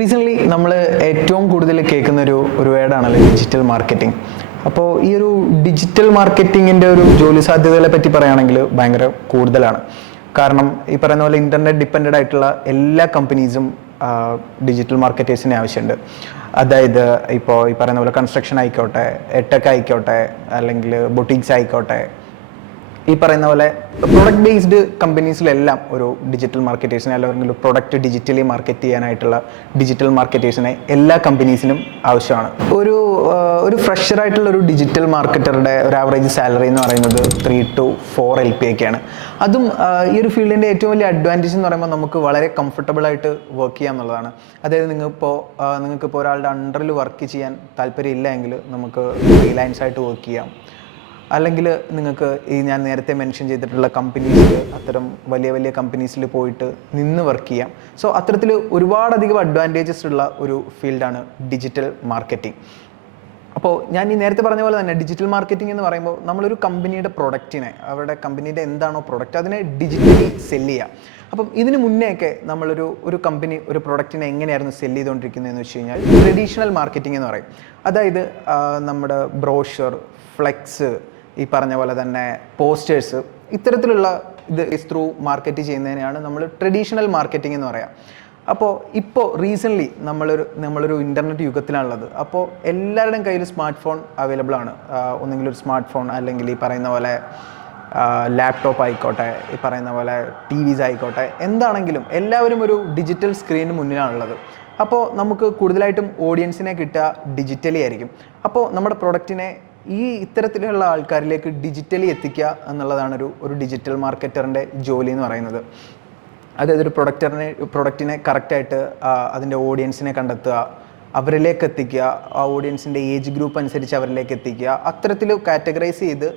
Recently നമ്മൾ ഏറ്റവും കൂടുതൽ കേൾക്കുന്ന ഒരു വേർഡാണല്ലോ ഡിജിറ്റൽ മാർക്കറ്റിംഗ്. അപ്പോൾ ഈ ഒരു ഡിജിറ്റൽ മാർക്കറ്റിങ്ങിൻ്റെ ഒരു ജോലി സാധ്യതകളെ പറ്റി പറയുകയാണെങ്കിൽ ഭയങ്കര കൂടുതലാണ്. കാരണം ഈ പറയുന്ന പോലെ ഇൻ്റർനെറ്റ് ഡിപ്പെൻഡഡ് ആയിട്ടുള്ള എല്ലാ കമ്പനീസും ഡിജിറ്റൽ മാർക്കറ്റേഴ്സിന് ആവശ്യമുണ്ട്. അതായത് ഇപ്പോൾ ഈ പറയുന്ന പോലെ കൺസ്ട്രക്ഷൻ ആയിക്കോട്ടെ, എടെക് ആയിക്കോട്ടെ, അല്ലെങ്കിൽ ബൊട്ടീക്സ് ആയിക്കോട്ടെ, ഈ പറയുന്ന പോലെ പ്രൊഡക്റ്റ് ബേസ്ഡ് കമ്പനീസിലെല്ലാം ഒരു ഡിജിറ്റൽ മാർക്കറ്റേഴ്സിനെ അല്ലെങ്കിൽ പ്രൊഡക്റ്റ് ഡിജിറ്റലി മാർക്കറ്റ് ചെയ്യാനായിട്ടുള്ള ഡിജിറ്റൽ മാർക്കറ്റേഴ്സിനെ എല്ലാ കമ്പനീസിനും ആവശ്യമാണ്. ഒരു ഫ്രഷർ ആയിട്ടുള്ള ഒരു ഡിജിറ്റൽ മാർക്കറ്ററുടെ ഒരു ആവറേജ് സാലറി എന്ന് പറയുന്നത് 3 to 4 LPA ഒക്കെയാണ്. അതും ഈ ഒരു ഫീൽഡിൻ്റെ ഏറ്റവും വലിയ അഡ്വാൻറ്റേജ് എന്ന് പറയുമ്പോൾ നമുക്ക് വളരെ കംഫർട്ടബിൾ ആയിട്ട് വർക്ക് ചെയ്യാം എന്നുള്ളതാണ്. അതായത് നിങ്ങൾക്കിപ്പോൾ ഒരാളുടെ അണ്ടറിൽ വർക്ക് ചെയ്യാൻ താല്പര്യമില്ല എങ്കിൽ നമുക്ക് ഫ്രീലാൻസ് ആയിട്ട് വർക്ക് ചെയ്യാം. അല്ലെങ്കിൽ നിങ്ങൾക്ക് ഈ ഞാൻ നേരത്തെ മെൻഷൻ ചെയ്തിട്ടുള്ള കമ്പനീസിൽ, അത്തരം വലിയ വലിയ കമ്പനീസിൽ പോയിട്ട് നിന്ന് വർക്ക് ചെയ്യാം. സോ അത്തരത്തിൽ ഒരുപാടധികം അഡ്വാൻറ്റേജസ് ഉള്ള ഒരു ഫീൽഡാണ് ഡിജിറ്റൽ മാർക്കറ്റിംഗ്. അപ്പോൾ ഞാൻ ഈ നേരത്തെ പറഞ്ഞ പോലെ തന്നെ ഡിജിറ്റൽ മാർക്കറ്റിംഗ് എന്ന് പറയുമ്പോൾ നമ്മളൊരു കമ്പനിയുടെ പ്രൊഡക്റ്റിനെ, അവരുടെ കമ്പനിയുടെ എന്താണോ പ്രൊഡക്റ്റ് അതിനെ ഡിജിറ്റലി സെല്ല് ചെയ്യുക. അപ്പം ഇതിന് മുന്നേയൊക്കെ ഒരു കമ്പനി ഒരു പ്രൊഡക്റ്റിനെ എങ്ങനെയായിരുന്നു സെല്ല് ചെയ്തുകൊണ്ടിരിക്കുന്നതെന്ന് വെച്ച് കഴിഞ്ഞാൽ ട്രഡീഷണൽ മാർക്കറ്റിംഗ് എന്ന് പറയും. അതായത് നമ്മുടെ ബ്രോഷർ, ഫ്ലെക്സ്, ഈ പറഞ്ഞ പോലെ തന്നെ പോസ്റ്റേഴ്സ്, ഇത്തരത്തിലുള്ള ത്രൂ മാർക്കറ്റ് ചെയ്യുന്നതിനെയാണ് നമ്മൾ ട്രഡീഷണൽ മാർക്കറ്റിംഗ് എന്ന് പറയാം. അപ്പോൾ ഇപ്പോൾ റീസെൻ്റ്ലി നമ്മളൊരു ഇൻ്റർനെറ്റ് യുഗത്തിലാണുള്ളത്. അപ്പോൾ എല്ലാവരുടെയും കയ്യിൽ സ്മാർട്ട് ഫോൺ അവൈലബിൾ ആണ്. ഒന്നെങ്കിലും ഒരു സ്മാർട്ട് ഫോൺ, അല്ലെങ്കിൽ ഈ പറയുന്ന പോലെ ലാപ്ടോപ്പ് ആയിക്കോട്ടെ, ഈ പറയുന്ന പോലെ TVs ആയിക്കോട്ടെ, എന്താണെങ്കിലും എല്ലാവരും ഒരു ഡിജിറ്റൽ സ്ക്രീനിന് മുന്നിലാണുള്ളത്. അപ്പോൾ നമുക്ക് കൂടുതലായിട്ടും ഓഡിയൻസിനെ കിട്ടുക ഡിജിറ്റലി ആയിരിക്കും. അപ്പോൾ നമ്മുടെ പ്രൊഡക്റ്റിനെ ഈ ഇത്തരത്തിലുള്ള ആൾക്കാരിലേക്ക് ഡിജിറ്റലി എത്തിക്കുക എന്നുള്ളതാണ് ഒരു ഡിജിറ്റൽ മാർക്കറ്ററിൻ്റെ ജോലി എന്ന് പറയുന്നത്. അതായത് ഒരു പ്രൊഡക്റ്റിനെ കറക്റ്റായിട്ട് അതിൻ്റെ ഓഡിയൻസിനെ കണ്ടെത്തുക, അവരിലേക്ക് എത്തിക്കുക, ആ ഓഡിയൻസിൻ്റെ ഏജ് ഗ്രൂപ്പ് അനുസരിച്ച് അവരിലേക്ക് എത്തിക്കുക, അത്തരത്തിൽ കാറ്റഗറൈസ് ചെയ്ത്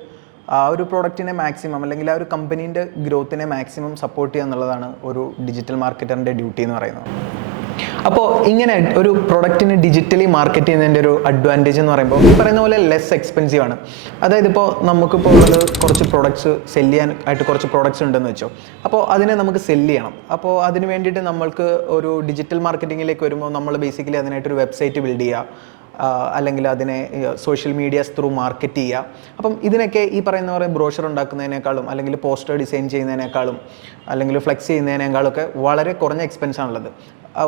ആ ഒരു പ്രൊഡക്റ്റിനെ മാക്സിമം, അല്ലെങ്കിൽ ആ ഒരു കമ്പനീൻ്റെ ഗ്രോത്തിനെ മാക്സിമം സപ്പോർട്ട് ചെയ്യുക എന്നുള്ളതാണ് ഒരു ഡിജിറ്റൽ മാർക്കറ്ററിൻ്റെ ഡ്യൂട്ടി എന്ന് പറയുന്നത്. അപ്പോൾ ഇങ്ങനെ ഒരു പ്രൊഡക്റ്റിന് ഡിജിറ്റലി മാർക്കറ്റ് ചെയ്യുന്നതിൻ്റെ ഒരു അഡ്വാൻറ്റേജ് എന്ന് പറയുമ്പോൾ ഈ പറയുന്ന പോലെ ലെസ് എക്സ്പെൻസീവ് ആണ്. അതായത് ഇപ്പോൾ നമുക്കിപ്പോൾ ഉള്ളത് കുറച്ച് പ്രൊഡക്ട്സ് സെല്ല് ചെയ്യാൻ ആയിട്ട് കുറച്ച് പ്രൊഡക്ട്സ് ഉണ്ടെന്ന് വെച്ചോ. അപ്പോൾ അതിനെ നമുക്ക് സെല്ല് ചെയ്യണം. അപ്പോൾ അതിന് വേണ്ടിയിട്ട് നമ്മൾക്ക് ഒരു ഡിജിറ്റൽ മാർക്കറ്റിങ്ങിലേക്ക് വരുമ്പോൾ നമ്മൾ ബേസിക്കലി അതിനായിട്ടൊരു വെബ്സൈറ്റ് ബിൽഡ് ചെയ്യുക, അല്ലെങ്കിൽ അതിനെ സോഷ്യൽ മീഡിയാസ് ത്രൂ മാർക്കറ്റ് ചെയ്യുക. അപ്പം ഇതിനൊക്കെ ഈ പറയുന്ന പോലെ ബ്രോഷർ ഉണ്ടാക്കുന്നതിനേക്കാളും, അല്ലെങ്കിൽ പോസ്റ്റർ ഡിസൈൻ ചെയ്യുന്നതിനേക്കാളും, അല്ലെങ്കിൽ ഫ്ലെക്സ് ചെയ്യുന്നതിനേക്കാളൊക്കെ വളരെ കുറഞ്ഞ എക്സ്പെൻസാണുള്ളത്.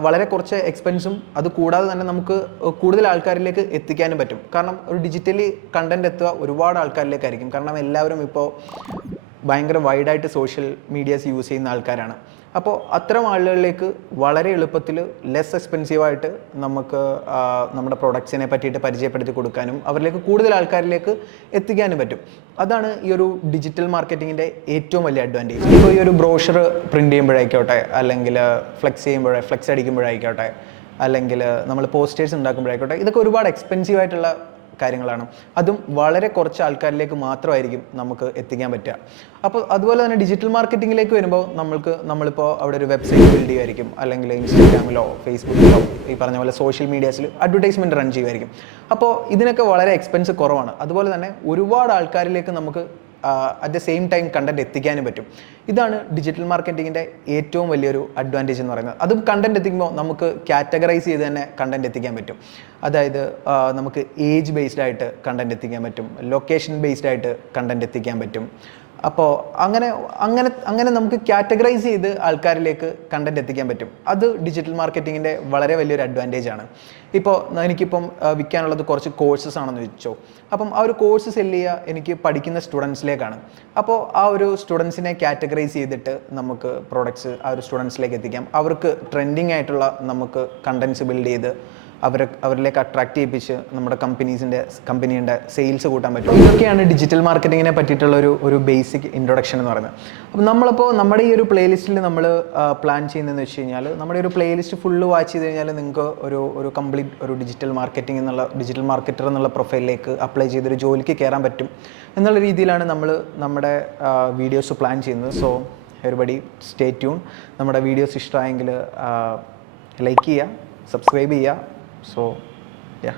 വളരെ കുറച്ച് എക്സ്പെൻസും അത് കൂടാതെ തന്നെ നമുക്ക് കൂടുതൽ ആൾക്കാരിലേക്ക് എത്തിക്കാനും പറ്റും. കാരണം ഒരു ഡിജിറ്റലി കണ്ടന്റ് എത്തുക ഒരുപാട് ആൾക്കാരിലേക്കായിരിക്കും. കാരണം എല്ലാവരും ഇപ്പോൾ ഭയങ്കര വൈഡായിട്ട് സോഷ്യൽ മീഡിയാസ് യൂസ് ചെയ്യുന്ന ആൾക്കാരാണ്. അപ്പോൾ അത്തരം ആളുകളിലേക്ക് വളരെ എളുപ്പത്തിൽ ലെസ് എക്സ്പെൻസീവായിട്ട് നമുക്ക് നമ്മുടെ പ്രൊഡക്ട്സിനെ പറ്റിയിട്ട് പരിചയപ്പെടുത്തി കൊടുക്കാനും അവരിലേക്ക് കൂടുതൽ ആൾക്കാരിലേക്ക് എത്തിക്കാനും പറ്റും. അതാണ് ഈ ഒരു ഡിജിറ്റൽ മാർക്കറ്റിങ്ങിൻ്റെ ഏറ്റവും വലിയ അഡ്വാൻറ്റേജ്. ഇപ്പോൾ ഈ ഒരു ബ്രോഷർ പ്രിൻ്റ് ചെയ്യുമ്പോഴായിക്കോട്ടെ, അല്ലെങ്കിൽ ഫ്ലെക്സ് അടിക്കുമ്പോഴായിക്കോട്ടെ, അല്ലെങ്കിൽ നമ്മൾ പോസ്റ്റേഴ്സ് ഉണ്ടാക്കുമ്പോഴായിക്കോട്ടെ, ഇതൊക്കെ ഒരുപാട് എക്സ്പെൻസീവ് ആയിട്ടുള്ള കാര്യങ്ങളാണ്. അതും വളരെ കുറച്ച് ആൾക്കാരിലേക്ക് മാത്രമായിരിക്കും നമുക്ക് എത്തിക്കാൻ പറ്റുക. അപ്പോൾ അതുപോലെ തന്നെ ഡിജിറ്റൽ മാർക്കറ്റിങ്ങിലേക്ക് വരുമ്പോൾ നമ്മളിപ്പോൾ അവിടെ ഒരു വെബ്സൈറ്റ് ബിൽഡ് ചെയ്യുമായിരിക്കും, അല്ലെങ്കിൽ ഇൻസ്റ്റാഗ്രാമിലോ ഫേസ്ബുക്കിലോ ഈ പറഞ്ഞ പോലെ സോഷ്യൽ മീഡിയാസിൽ അഡ്വർടൈസ്മെൻറ്റ് റൺ ചെയ്യുമായിരിക്കും. അപ്പോൾ ഇതിനൊക്കെ വളരെ എക്സ്പെൻസ് കുറവാണ്. അതുപോലെ തന്നെ ഒരുപാട് ആൾക്കാരിലേക്ക് നമുക്ക് at the same time content എത്തിക്കാനും പറ്റും. ഇതാണ് ഡിജിറ്റൽ മാർക്കറ്റിങ്ങിൻ്റെ ഏറ്റവും വലിയൊരു അഡ്വാൻറ്റേജ് എന്ന് പറയുന്നത്. അതും കണ്ടന്റ് എത്തിക്കുമ്പോൾ നമുക്ക് കാറ്റഗറൈസ് ചെയ്ത് തന്നെ കണ്ടന്റ് എത്തിക്കാൻ പറ്റും. അതായത് നമുക്ക് ഏജ് ബേസ്ഡ് ആയിട്ട് കണ്ടന്റ് എത്തിക്കാൻ പറ്റും, ലൊക്കേഷൻ ബേസ്ഡ് ആയിട്ട് കണ്ടന്റ് എത്തിക്കാൻ പറ്റും. അപ്പോൾ അങ്ങനെ നമുക്ക് കാറ്റഗറൈസ് ചെയ്ത് ആൾക്കാരിലേക്ക് കണ്ടന്റ് എത്തിക്കാൻ പറ്റും. അത് ഡിജിറ്റൽ മാർക്കറ്റിങ്ങിൻ്റെ വളരെ വലിയൊരു അഡ്വാൻറ്റേജ് ആണ്. ഇപ്പോൾ എനിക്കിപ്പം വിൽക്കാനുള്ളത് കുറച്ച് കോഴ്സസ് ആണെന്ന് വെച്ചോ. അപ്പം ആ ഒരു കോഴ്സ് സെല്ല് ചെയ്യുക എനിക്ക് പഠിക്കുന്ന സ്റ്റുഡൻസിലേക്കാണ്. അപ്പോൾ ആ ഒരു സ്റ്റുഡൻസിനെ കാറ്റഗറൈസ് ചെയ്തിട്ട് നമുക്ക് പ്രോഡക്ട്സ് ആ ഒരു സ്റ്റുഡൻസിലേക്ക് എത്തിക്കാം. അവർക്ക് ട്രെൻഡിങ് ആയിട്ടുള്ള നമുക്ക് കണ്ടൻസ് ബിൽഡ് ചെയ്ത് അവരിലേക്ക് അട്രാക്ട് ചെയ്യിപ്പിച്ച് നമ്മുടെ കമ്പനീൻ്റെ സെയിൽസ് കൂട്ടാൻ പറ്റും. ഇതൊക്കെയാണ് ഡിജിറ്റൽ മാർക്കറ്റിങ്ങിനെ പറ്റിയിട്ടുള്ള ഒരു ബേസിക് ഇൻട്രൊഡക്ഷൻ എന്ന് പറയുന്നത്. അപ്പം നമ്മളിപ്പോൾ നമ്മുടെ ഈ ഒരു പ്ലേലിസ്റ്റിൽ നമ്മൾ പ്ലാൻ ചെയ്യുന്നതെന്ന് വെച്ച് കഴിഞ്ഞാൽ, നമ്മുടെ ഒരു പ്ലേലിസ്റ്റ് ഫുള്ള് വാച്ച് ചെയ്ത് കഴിഞ്ഞാൽ നിങ്ങൾക്ക് ഒരു കംപ്ലീറ്റ് ഒരു ഡിജിറ്റൽ മാർക്കറ്റർ എന്നുള്ള പ്രൊഫൈലിലേക്ക് അപ്ലൈ ചെയ്തൊരു ജോലിക്ക് കയറാൻ പറ്റും എന്നുള്ള രീതിയിലാണ് നമ്മുടെ വീഡിയോസ് പ്ലാൻ ചെയ്യുന്നത്. So everybody stay tune. നമ്മുടെ വീഡിയോസ് ഇഷ്ടമായെങ്കിൽ ലൈക്ക് ചെയ്യുക, സബ്സ്ക്രൈബ് ചെയ്യുക. So yeah.